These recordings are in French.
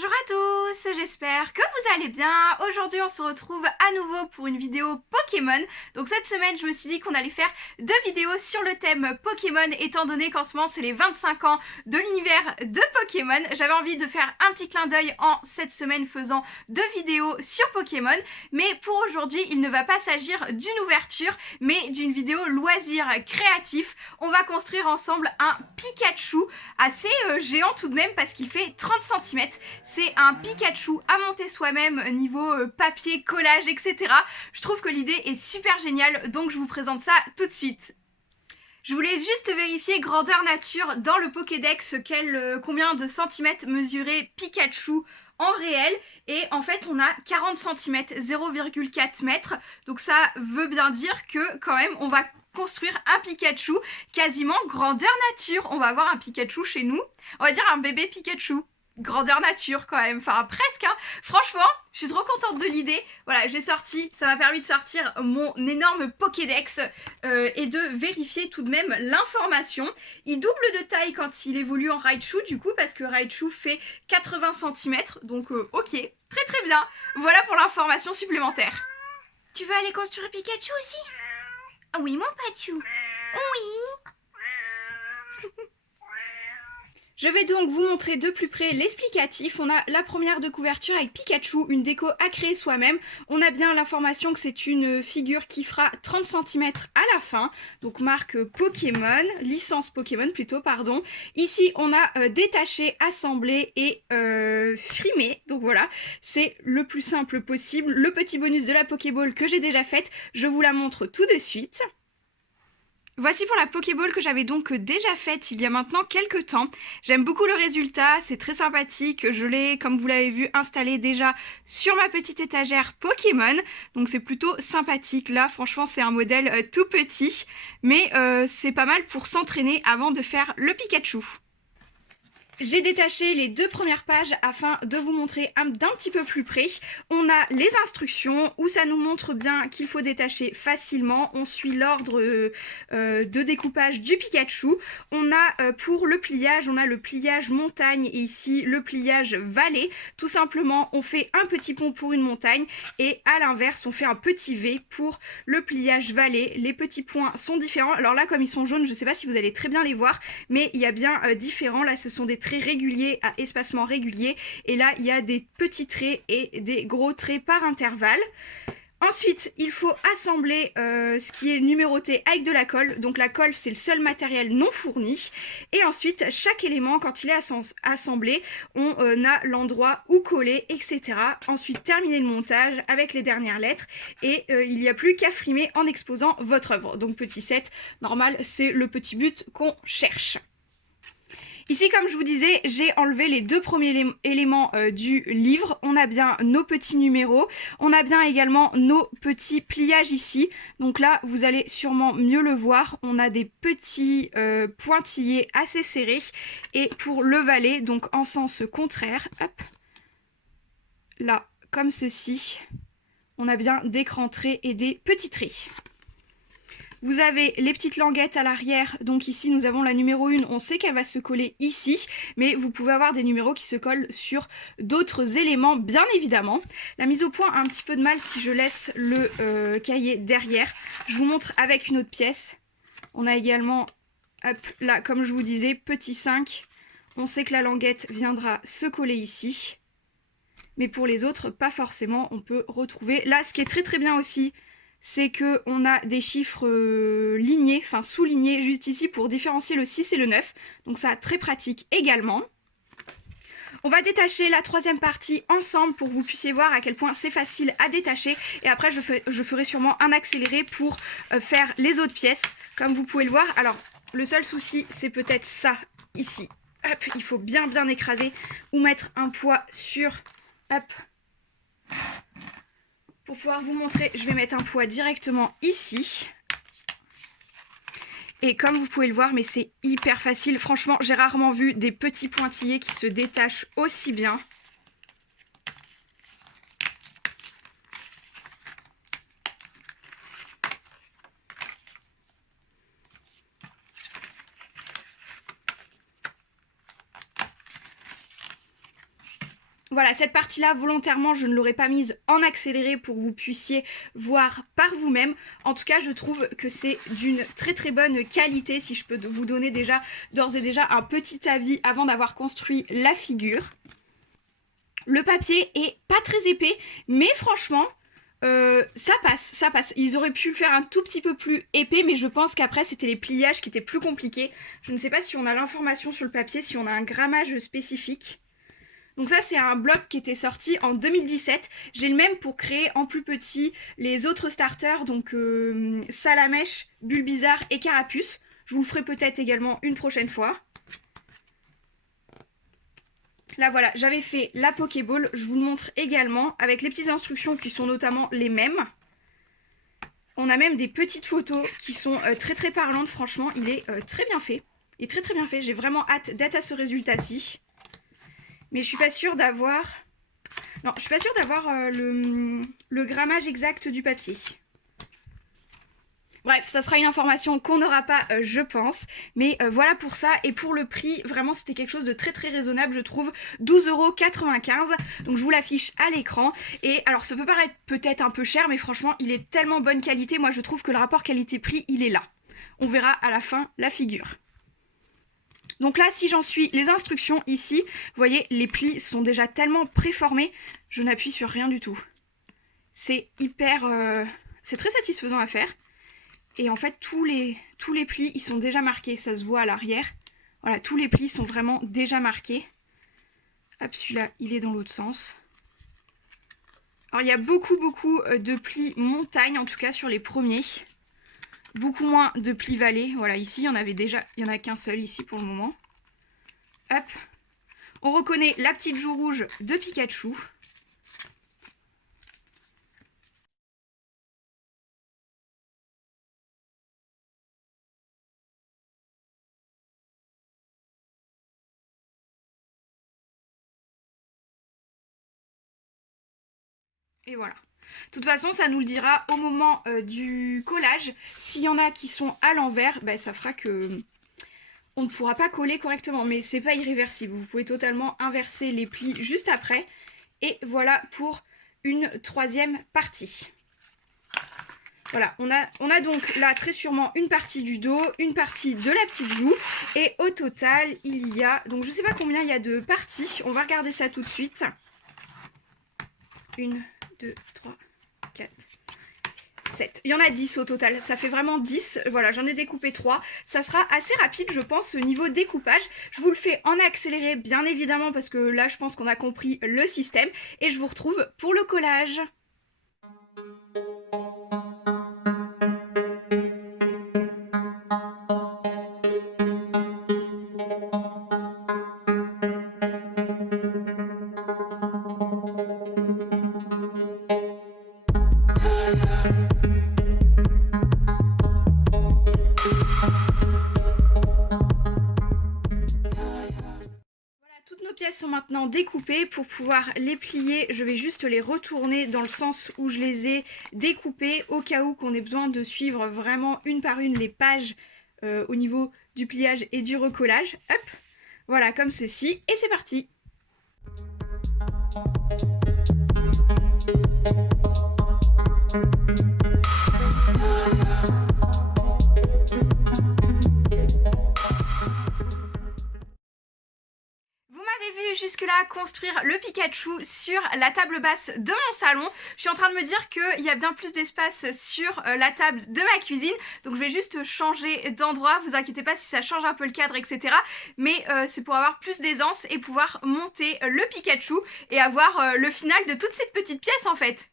Bonjour à tous, j'espère que vous allez bien. Aujourd'hui on se retrouve à nouveau pour une vidéo Pokémon. Donc cette semaine je me suis dit qu'on allait faire deux vidéos sur le thème Pokémon étant donné qu'en ce moment c'est les 25 ans de l'univers de Pokémon. J'avais envie de faire un petit clin d'œil en cette semaine faisant deux vidéos sur Pokémon. Mais pour aujourd'hui il ne va pas s'agir d'une ouverture mais d'une vidéo loisir créatif. On va construire ensemble un Pikachu assez géant tout de même parce qu'il fait 30 cm. C'est un Pikachu à monter soi-même niveau papier, collage, etc. Je trouve que l'idée est super géniale, donc je vous présente ça tout de suite. Je voulais juste vérifier grandeur nature dans le Pokédex combien de centimètres mesurait Pikachu en réel, et en fait on a 40 cm, 0,4 mètres, donc ça veut bien dire que quand même on va construire un Pikachu quasiment grandeur nature. On va avoir un Pikachu chez nous, on va dire un bébé Pikachu. Grandeur nature quand même, enfin presque hein. Franchement, je suis trop contente de l'idée. Voilà, ça m'a permis de sortir mon énorme Pokédex et de vérifier tout de même l'information. Il double de taille quand il évolue en Raichu du coup, parce que Raichu fait 80 cm, donc ok, très très bien. Voilà pour l'information supplémentaire. Tu veux aller construire Pikachu aussi? Oui mon Pachu. Oui. Je vais donc vous montrer de plus près l'explicatif. On a la première de couverture avec Pikachu, une déco à créer soi-même. On a bien l'information que c'est une figure qui fera 30 cm à la fin. Donc marque Pokémon, licence Pokémon plutôt, pardon. Ici on a détaché, assemblé et frimé. Donc voilà, c'est le plus simple possible. Le petit bonus de la Pokéball que j'ai déjà faite, je vous la montre tout de suite. Voici pour la Pokéball que j'avais donc déjà faite il y a maintenant quelques temps. J'aime beaucoup le résultat, c'est très sympathique. Je l'ai, comme vous l'avez vu, installé déjà sur ma petite étagère Pokémon. Donc c'est plutôt sympathique. Là, franchement, c'est un modèle tout petit. Mais c'est pas mal pour s'entraîner avant de faire le Pikachu. J'ai détaché les deux premières pages afin de vous montrer d'un petit peu plus près. On a les instructions où ça nous montre bien qu'il faut détacher facilement. On suit l'ordre de découpage du Pikachu. On a pour le pliage, on a le pliage montagne et ici le pliage vallée. Tout simplement, on fait un petit pont pour une montagne et à l'inverse, on fait un petit V pour le pliage vallée. Les petits points sont différents. Alors là, comme ils sont jaunes, je ne sais pas si vous allez très bien les voir, mais il y a bien différents. Là, ce sont des traits réguliers à espacement régulier et là il y a des petits traits et des gros traits par intervalle. Ensuite, il faut assembler ce qui est numéroté avec de la colle. Donc la colle, c'est le seul matériel non fourni. Et ensuite, chaque élément, quand il est assemblé, on a l'endroit où coller, etc. Ensuite, terminer le montage avec les dernières lettres. Et il n'y a plus qu'à frimer en exposant votre œuvre. Donc petit set, normal, c'est le petit but qu'on cherche. Ici, comme je vous disais, j'ai enlevé les deux premiers éléments du livre. On a bien nos petits numéros. On a bien également nos petits pliages ici. Donc là, vous allez sûrement mieux le voir. On a des petits pointillés assez serrés. Et pour le valet, donc en sens contraire, hop, là, comme ceci, on a bien des grands traits et des petits traits. Vous avez les petites languettes à l'arrière, donc ici nous avons la numéro 1, on sait qu'elle va se coller ici, mais vous pouvez avoir des numéros qui se collent sur d'autres éléments, bien évidemment. La mise au point a un petit peu de mal si je laisse le cahier derrière. Je vous montre avec une autre pièce. On a également, hop, là, comme je vous disais, petit 5. On sait que la languette viendra se coller ici, mais pour les autres, pas forcément. On peut retrouver, là, ce qui est très très bien aussi, c'est qu'on a des chiffres lignés, enfin soulignés juste ici pour différencier le 6 et le 9. Donc ça, très pratique également. On va détacher la troisième partie ensemble pour que vous puissiez voir à quel point c'est facile à détacher. Et après, je ferai sûrement un accéléré pour faire les autres pièces, comme vous pouvez le voir. Alors, le seul souci, c'est peut-être ça, ici. Hop, il faut bien bien écraser ou mettre un poids sur... Hop. Pour pouvoir vous montrer, je vais mettre un poids directement ici. Et comme vous pouvez le voir, mais c'est hyper facile. Franchement, j'ai rarement vu des petits pointillés qui se détachent aussi bien. Voilà, cette partie-là, volontairement, je ne l'aurais pas mise en accéléré pour que vous puissiez voir par vous-même. En tout cas, je trouve que c'est d'une très très bonne qualité, si je peux vous donner déjà d'ores et déjà un petit avis avant d'avoir construit la figure. Le papier est pas très épais, mais franchement, ça passe. Ils auraient pu le faire un tout petit peu plus épais, mais je pense qu'après, c'était les pliages qui étaient plus compliqués. Je ne sais pas si on a l'information sur le papier, si on a un grammage spécifique. Donc ça, c'est un bloc qui était sorti en 2017. J'ai le même pour créer en plus petit les autres starters, donc Salamèche, Bulbizarre et Carapuce. Je vous le ferai peut-être également une prochaine fois. Là voilà, j'avais fait la Pokéball, je vous le montre également, avec les petites instructions qui sont notamment les mêmes. On a même des petites photos qui sont très très parlantes, franchement, il est très bien fait. Il est très très bien fait, j'ai vraiment hâte d'être à ce résultat-ci. Mais je suis pas sûre d'avoir... Non, je suis pas sûre d'avoir le grammage exact du papier. Bref, ça sera une information qu'on n'aura pas, je pense. Mais voilà pour ça. Et pour le prix, vraiment, c'était quelque chose de très très raisonnable, je trouve. 12,95 €. Donc je vous l'affiche à l'écran. Et alors, ça peut paraître peut-être un peu cher, mais franchement, il est tellement bonne qualité. Moi, je trouve que le rapport qualité-prix, il est là. On verra à la fin la figure. Donc là, si j'en suis les instructions ici, vous voyez, les plis sont déjà tellement préformés, je n'appuie sur rien du tout. C'est hyper... c'est très satisfaisant à faire. Et en fait, tous les plis, ils sont déjà marqués, ça se voit à l'arrière. Voilà, tous les plis sont vraiment déjà marqués. Hop, celui-là, il est dans l'autre sens. Alors, il y a beaucoup de plis montagne, en tout cas sur les premiers. Beaucoup moins de plis vallée. Voilà, ici, il y en avait déjà, il n'y en a qu'un seul ici pour le moment. Hop. On reconnaît la petite joue rouge de Pikachu. Et voilà. De toute façon, ça nous le dira au moment du collage. S'il y en a qui sont à l'envers, ben, ça fera que on ne pourra pas coller correctement. Mais c'est pas irréversible. Vous pouvez totalement inverser les plis juste après. Et voilà pour une troisième partie. Voilà, on a donc là très sûrement une partie du dos, une partie de la petite joue. Et au total, il y a... Donc je sais pas combien il y a de parties. On va regarder ça tout de suite. 1, 2, 3, 4, 7. Il y en a 10 au total, ça fait vraiment 10. Voilà, j'en ai découpé 3. Ça sera assez rapide, je pense, au niveau découpage. Je vous le fais en accéléré, bien évidemment, parce que là, je pense qu'on a compris le système. Et je vous retrouve pour le collage. Sont maintenant découpées. Pour pouvoir les plier, je vais juste les retourner dans le sens où je les ai découpées au cas où qu'on ait besoin de suivre vraiment une par une les pages au niveau du pliage et du recollage. Hop, voilà, comme ceci, et c'est parti. Jusque-là, construire le Pikachu sur la table basse de mon salon. Je suis en train de me dire qu'il y a bien plus d'espace sur la table de ma cuisine. Donc je vais juste changer d'endroit. Vous inquiétez pas si ça change un peu le cadre, etc. Mais c'est pour avoir plus d'aisance et pouvoir monter le Pikachu et avoir le final de toute cette petite pièce en fait.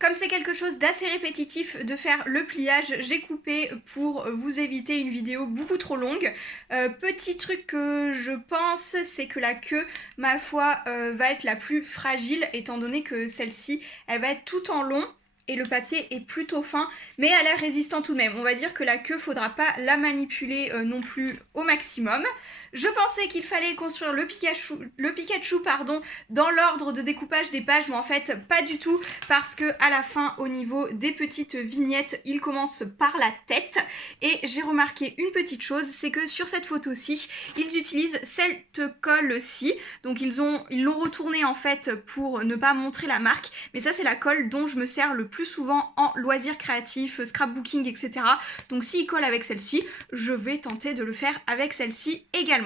Comme c'est quelque chose d'assez répétitif de faire le pliage, j'ai coupé pour vous éviter une vidéo beaucoup trop longue. Petit truc que je pense, c'est que la queue, ma foi, va être la plus fragile, étant donné que celle-ci, elle va être tout en long. Et le papier est plutôt fin, mais elle est résistant tout de même. On va dire que la queue, faudra pas la manipuler non plus au maximum. Je pensais qu'il fallait construire le Pikachu pardon, dans l'ordre de découpage des pages, mais en fait pas du tout, parce que à la fin, au niveau des petites vignettes, il commence par la tête. Et j'ai remarqué une petite chose, c'est que sur cette photo-ci, ils utilisent cette colle-ci. Donc ils l'ont retournée en fait pour ne pas montrer la marque, mais ça c'est la colle dont je me sers le plus souvent en loisirs créatifs, scrapbooking, etc. Donc s'il colle avec celle-ci, je vais tenter de le faire avec celle-ci également.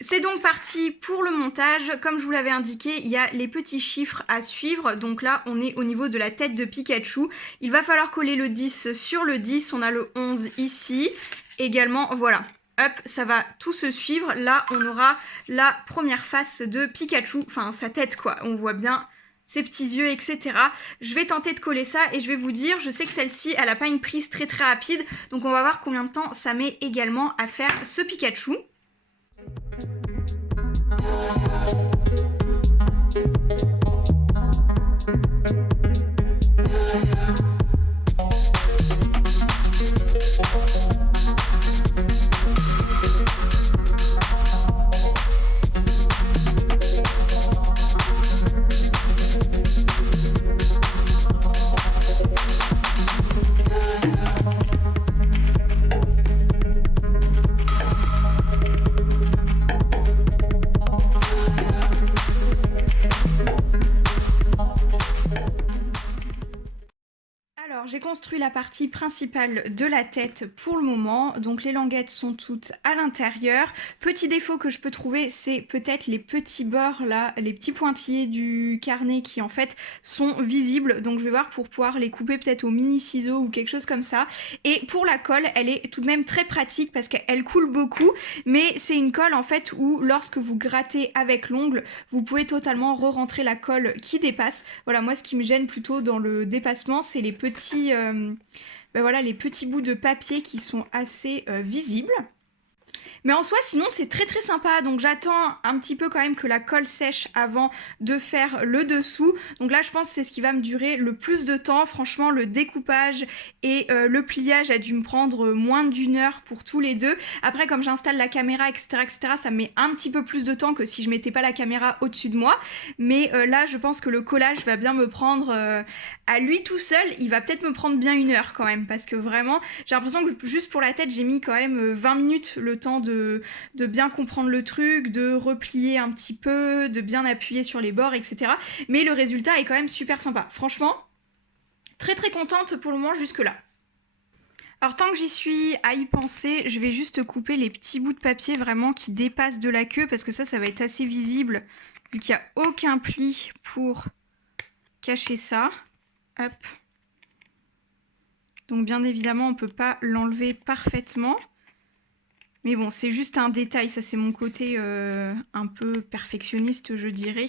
C'est donc parti pour le montage. Comme je vous l'avais indiqué, il y a les petits chiffres à suivre. Donc là, on est au niveau de la tête de Pikachu. Il va falloir coller le 10 sur le 10. On a le 11 ici. Également, voilà. Hop, ça va tout se suivre. Là, on aura la première face de Pikachu. Enfin, sa tête, quoi. On voit bien ses petits yeux, etc. Je vais tenter de coller ça et je vais vous dire, je sais que celle-ci, elle n'a pas une prise très rapide. Donc on va voir combien de temps ça met également à faire ce Pikachu. J'ai construit la partie principale de la tête pour le moment, donc les languettes sont toutes à l'intérieur. Petit défaut que je peux trouver, c'est peut-être les petits bords là, les petits pointillés du carnet qui en fait sont visibles, donc je vais voir pour pouvoir les couper peut-être au mini ciseau ou quelque chose comme ça. Et pour la colle, elle est tout de même très pratique parce qu'elle coule beaucoup, mais c'est une colle en fait où lorsque vous grattez avec l'ongle, vous pouvez totalement re-rentrer la colle qui dépasse. Voilà, moi ce qui me gêne plutôt dans le dépassement, c'est les petits voilà, les petits bouts de papier qui sont assez visibles. Mais en soi, sinon, c'est très sympa. Donc j'attends un petit peu quand même que la colle sèche avant de faire le dessous. Donc là, je pense que c'est ce qui va me durer le plus de temps. Franchement, le découpage et le pliage a dû me prendre moins d'1 heure pour tous les deux. Après, comme j'installe la caméra, etc., ça me met un petit peu plus de temps que si je mettais pas la caméra au-dessus de moi. Mais là, je pense que le collage va bien me prendre à lui tout seul. Il va peut-être me prendre bien 1 heure quand même. Parce que vraiment, j'ai l'impression que juste pour la tête, j'ai mis quand même 20 minutes le temps de bien comprendre le truc, de replier un petit peu, de bien appuyer sur les bords, etc. Mais le résultat est quand même super sympa. Franchement, très contente pour le moment jusque là. Alors tant que j'y suis à y penser, je vais juste couper les petits bouts de papier vraiment qui dépassent de la queue parce que ça va être assez visible vu qu'il n'y a aucun pli pour cacher ça. Hop. Donc bien évidemment, on ne peut pas l'enlever parfaitement. Mais bon, c'est juste un détail, ça c'est mon côté un peu perfectionniste, je dirais.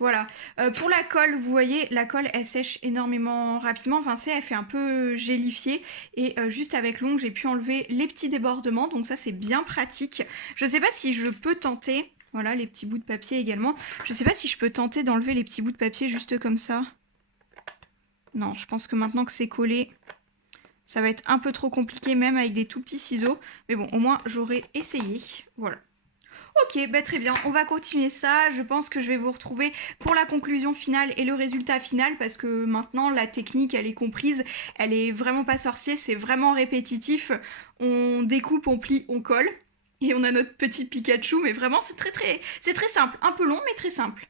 Voilà. Pour la colle, vous voyez, la colle, elle sèche énormément rapidement. Enfin, elle fait un peu gélifiée. Et juste avec l'ongle, j'ai pu enlever les petits débordements. Donc ça, c'est bien pratique. Je sais pas si je peux tenter... Voilà, les petits bouts de papier également. Je sais pas si je peux tenter d'enlever les petits bouts de papier juste comme ça. Non, je pense que maintenant que c'est collé... Ça va être un peu trop compliqué, même avec des tout petits ciseaux. Mais bon, au moins, j'aurais essayé. Voilà. Ok, bah très bien, on va continuer ça. Je pense que je vais vous retrouver pour la conclusion finale et le résultat final parce que maintenant, la technique, elle est comprise. Elle est vraiment pas sorcière, c'est vraiment répétitif. On découpe, on plie, on colle. Et on a notre petit Pikachu, mais vraiment, c'est très simple. Un peu long, mais très simple.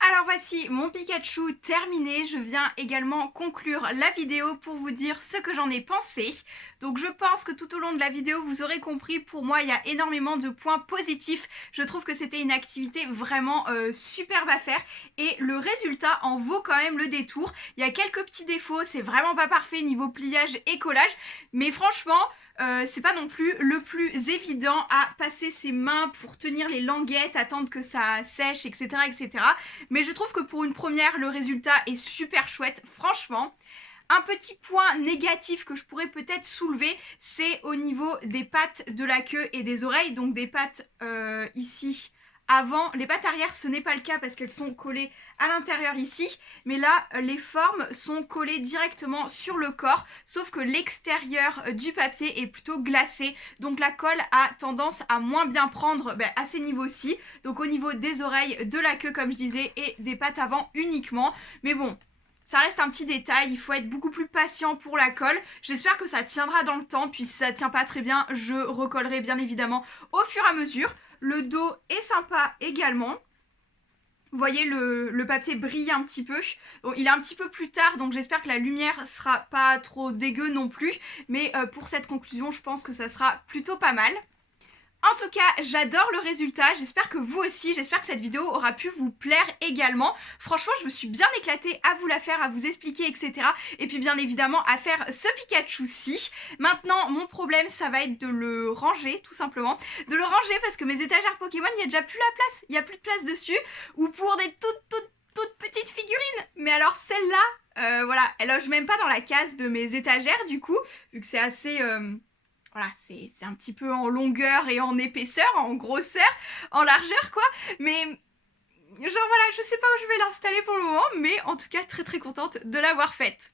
Alors voici mon Pikachu terminé, je viens également conclure la vidéo pour vous dire ce que j'en ai pensé. Donc je pense que tout au long de la vidéo vous aurez compris, pour moi il y a énormément de points positifs. Je trouve que c'était une activité vraiment superbe à faire et le résultat en vaut quand même le détour. Il y a quelques petits défauts, c'est vraiment pas parfait niveau pliage et collage, mais franchement... c'est pas non plus le plus évident à passer ses mains pour tenir les languettes, attendre que ça sèche, etc., etc. Mais je trouve que pour une première, le résultat est super chouette, franchement. Un petit point négatif que je pourrais peut-être soulever, c'est au niveau des pattes de la queue et des oreilles, donc des pattes ici avant. Les pattes arrière, ce n'est pas le cas parce qu'elles sont collées à l'intérieur ici, mais là, les formes sont collées directement sur le corps, sauf que l'extérieur du papier est plutôt glacé, donc la colle a tendance à moins bien prendre à ces niveaux-ci, donc au niveau des oreilles, de la queue comme je disais, et des pattes avant uniquement, mais bon, ça reste un petit détail, il faut être beaucoup plus patient pour la colle. J'espère que ça tiendra dans le temps, puis si ça tient pas très bien, je recollerai bien évidemment au fur et à mesure. Le dos est sympa également. Vous voyez, le papier brille un petit peu. Bon, il est un petit peu plus tard, donc j'espère que la lumière sera pas trop dégueu non plus. Mais pour cette conclusion, je pense que ça sera plutôt pas mal. En tout cas, j'adore le résultat, j'espère que vous aussi, j'espère que cette vidéo aura pu vous plaire également. Franchement, je me suis bien éclatée à vous la faire, à vous expliquer, etc. Et puis bien évidemment à faire ce Pikachu-ci. Maintenant, mon problème, ça va être de le ranger, tout simplement. De le ranger parce que mes étagères Pokémon, il n'y a déjà plus la place, il n'y a plus de place dessus. Ou pour des toutes petites figurines. Mais alors celle-là, voilà, elle loge même pas dans la case de mes étagères du coup, vu que c'est assez... Voilà, c'est un petit peu en longueur et en épaisseur, en grosseur, en largeur quoi, mais genre voilà, je sais pas où je vais l'installer pour le moment, mais en tout cas très contente de l'avoir faite.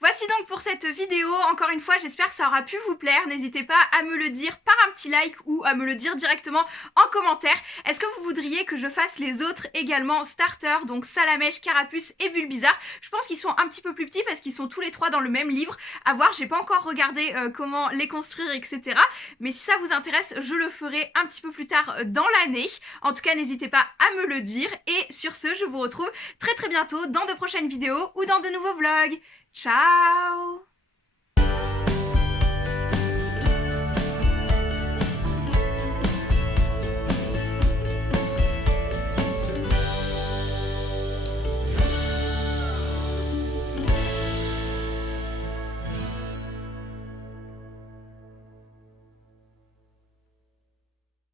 Voici donc pour cette vidéo, encore une fois j'espère que ça aura pu vous plaire, n'hésitez pas à me le dire par un petit like ou à me le dire directement en commentaire. Est-ce que vous voudriez que je fasse les autres également starters, donc Salamèche, Carapuce et Bulbizarre? Je pense qu'ils sont un petit peu plus petits parce qu'ils sont tous les trois dans le même livre, à voir, j'ai pas encore regardé comment les construire etc. Mais si ça vous intéresse, je le ferai un petit peu plus tard dans l'année. En tout cas n'hésitez pas à me le dire et sur ce je vous retrouve très bientôt dans de prochaines vidéos ou dans de nouveaux vlogs. Ciao!